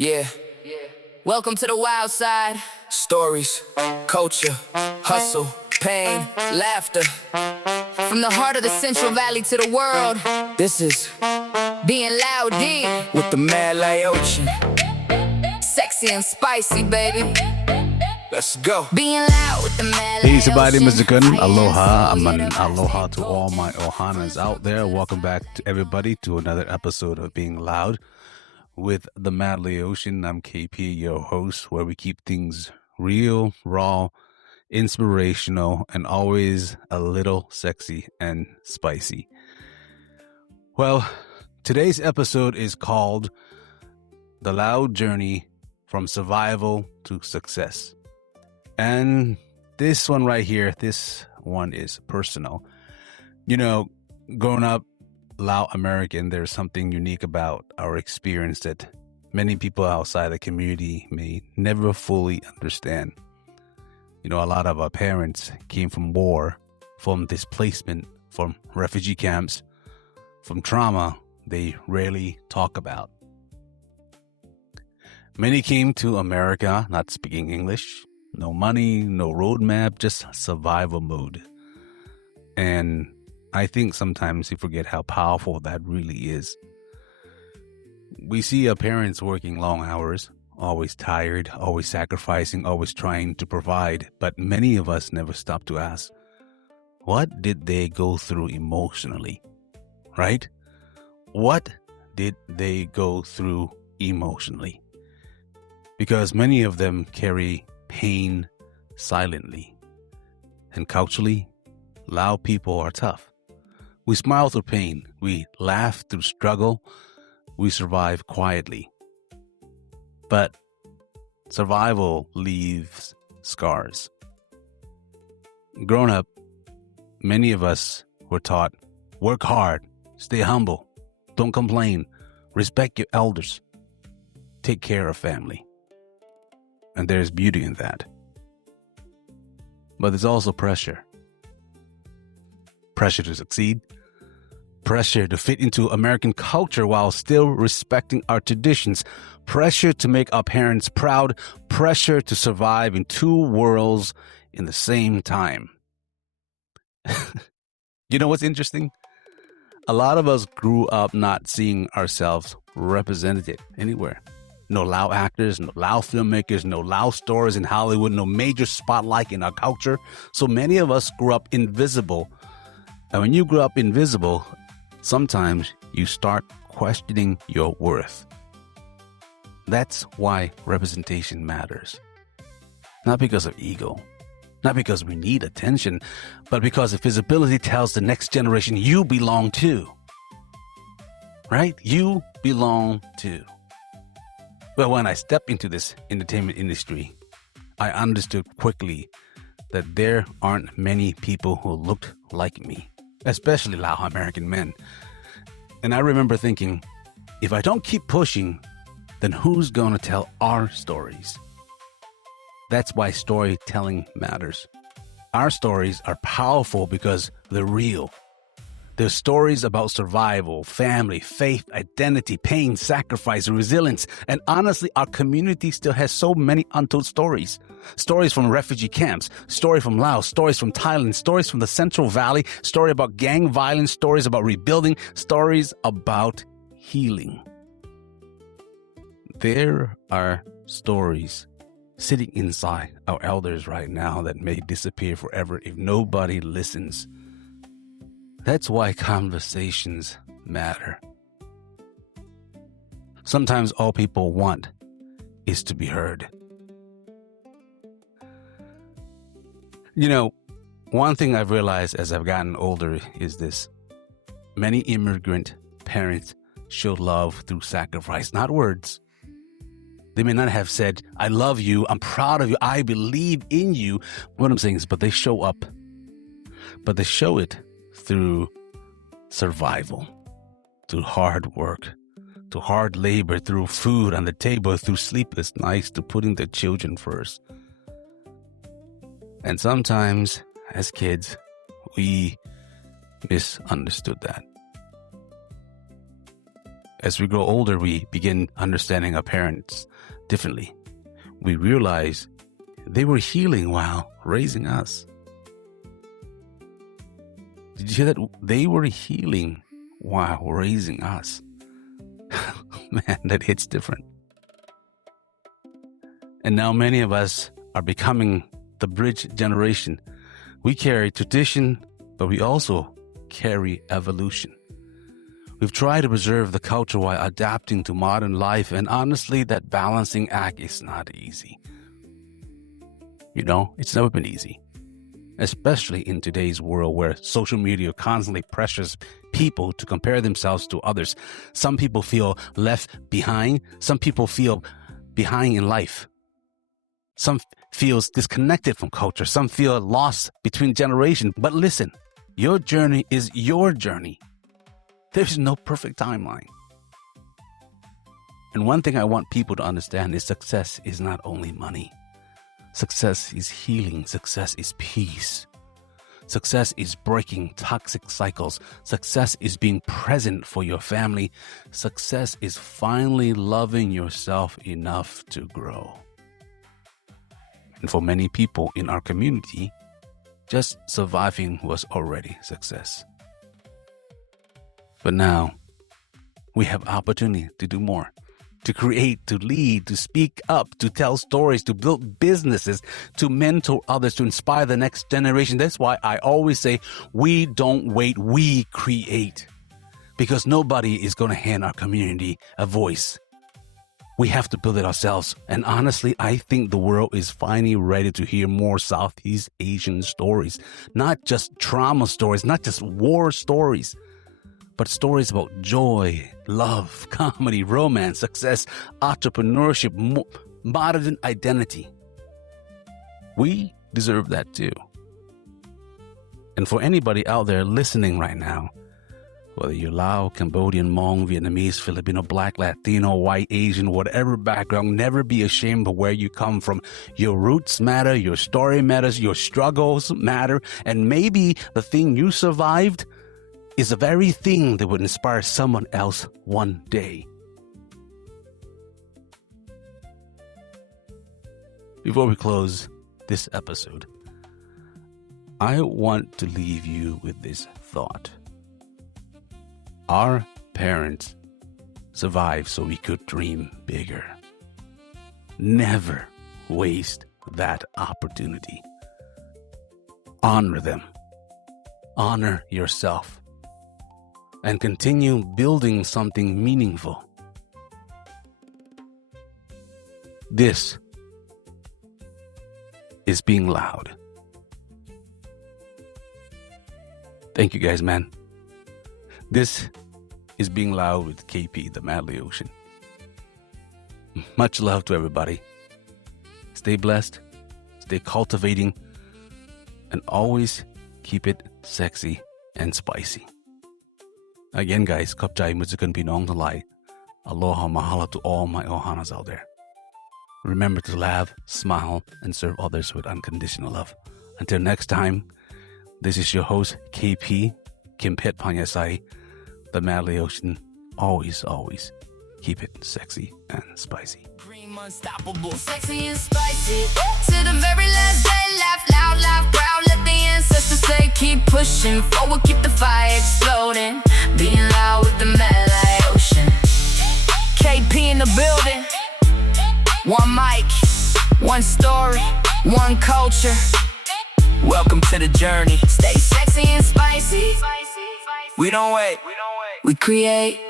Yeah. Welcome to the wild side. Stories, culture, hustle, pain, laughter. From the heart of the Central Valley to the world. This is being loud D with the Mad Lao Ocean. Sexy and spicy, baby. Let's go. Being loud with the Mad Hey, Lao sabadi Ocean. mazakan. Aloha. I'm an aloha to all my ohanas out there. Welcome back to everybody to another episode of Being Loud with the Mad Ocean. I'm KP, your host, where we keep things real, raw, inspirational, and always a little sexy and spicy. Well, today's episode is called The Loud Journey from Survival to Success. And this one right here, this one is personal. You know, growing up Lao American, there's something unique about our experience that many people outside the community may never fully understand. You know, a lot of our parents came from war, from displacement, from refugee camps, from trauma they rarely talk about. Many came to America not speaking English, no money, no roadmap, just survival mode. And I think sometimes we forget how powerful that really is. We see our parents working long hours, always tired, always sacrificing, always trying to provide. But many of us never stop to ask, what did they go through emotionally? Right? What did they go through emotionally? Because many of them carry pain silently. And culturally, Lao people are tough. We smile through pain. We laugh through struggle. We survive quietly. But survival leaves scars. Growing up, many of us were taught, work hard, stay humble, don't complain, respect your elders, take care of family. And there's beauty in that. But there's also pressure. Pressure to succeed. Pressure to fit into American culture while still respecting our traditions. Pressure to make our parents proud. Pressure to survive in two worlds in the same time. You know what's interesting? A lot of us grew up not seeing ourselves represented anywhere. No Lao actors, no Lao filmmakers, no Lao stars in Hollywood, no major spotlight in our culture. So many of us grew up invisible. And when you grew up invisible, sometimes you start questioning your worth. That's why representation matters. Not because of ego, not because we need attention, but because if visibility tells the next generation you belong too. Right? You belong too. Well, when I stepped into this entertainment industry, I understood quickly that there aren't many people who looked like me, especially Lao American men. And I remember thinking, if I don't keep pushing, then who's going to tell our stories? That's why storytelling matters. Our stories are powerful because they're real. They're stories about survival, family, faith, identity, pain, sacrifice, resilience. And honestly, our community still has so many untold stories. Stories from refugee camps, stories from Laos, stories from Thailand, stories from the Central Valley, story about gang violence, stories about rebuilding, stories about healing. There are stories sitting inside our elders right now that may disappear forever if nobody listens. That's why conversations matter. Sometimes all people want is to be heard. You know, one thing I've realized as I've gotten older is this. Many immigrant parents show love through sacrifice, not words. They may not have said, I love you, I'm proud of you, I believe in you. What I'm saying is, but they show up. But they show it through survival, through hard work, to hard labor, through food on the table, through sleepless nights, to putting their children first. And sometimes, as kids, we misunderstood that. As we grow older, we begin understanding our parents differently. We realize they were healing while raising us. Did you hear that? They were healing while raising us. Man, that hits different. And now many of us are becoming the bridge generation. We carry tradition, but we also carry evolution. We've tried to preserve the culture while adapting to modern life, and honestly, that balancing act is not easy. You know, it's never been easy, especially in today's world where social media constantly pressures people to compare themselves to others. Some people feel left behind. Some people feel behind in life. Some feels disconnected from culture. Some feel lost between generations. But listen, your journey is your journey. There's no perfect timeline. And one thing I want people to understand is success is not only money. Success is healing. Success is peace. Success is breaking toxic cycles. Success is being present for your family. Success is finally loving yourself enough to grow. And for many people in our community, just surviving was already success. But now, we have opportunity to do more, to create, to lead, to speak up, to tell stories, to build businesses, to mentor others, to inspire the next generation. That's why I always say, we don't wait, we create. Because nobody is going to hand our community a voice. We have to build it ourselves. And honestly, I think the world is finally ready to hear more Southeast Asian stories. Not just trauma stories, not just war stories, but stories about joy, love, comedy, romance, success, entrepreneurship, modern identity. We deserve that too. And for anybody out there listening right now, whether you're Lao, Cambodian, Hmong, Vietnamese, Filipino, Black, Latino, White, Asian, whatever background, never be ashamed of where you come from. Your roots matter, your story matters, your struggles matter, and maybe the thing you survived is the very thing that would inspire someone else one day. Before we close this episode, I want to leave you with this thought. Our parents survived so we could dream bigger. Never waste that opportunity. Honor them. Honor yourself. And continue building something meaningful. This is being loud. Thank you guys, man. This is Being Loud with KP, the Madly Ocean. Much love to everybody. Stay blessed, stay cultivating, and always keep it sexy and spicy. Again, guys, kapjai muzukan pinong talai. Aloha mahalo to all my ohanas out there. Remember to laugh, smile, and serve others with unconditional love. Until next time, this is your host, KP, Kimpet Panyasai, the Madly Ocean. Always, always keep it sexy and spicy. Dream unstoppable, sexy and spicy. To the very last day, laugh loud, laugh proud. Let the ancestors say, keep pushing forward, keep the fire exploding. Being loud with the Madly Ocean. KP in the building. One mic, one story, one culture. Welcome to the journey. Stay sexy and spicy. We don't wait, we create.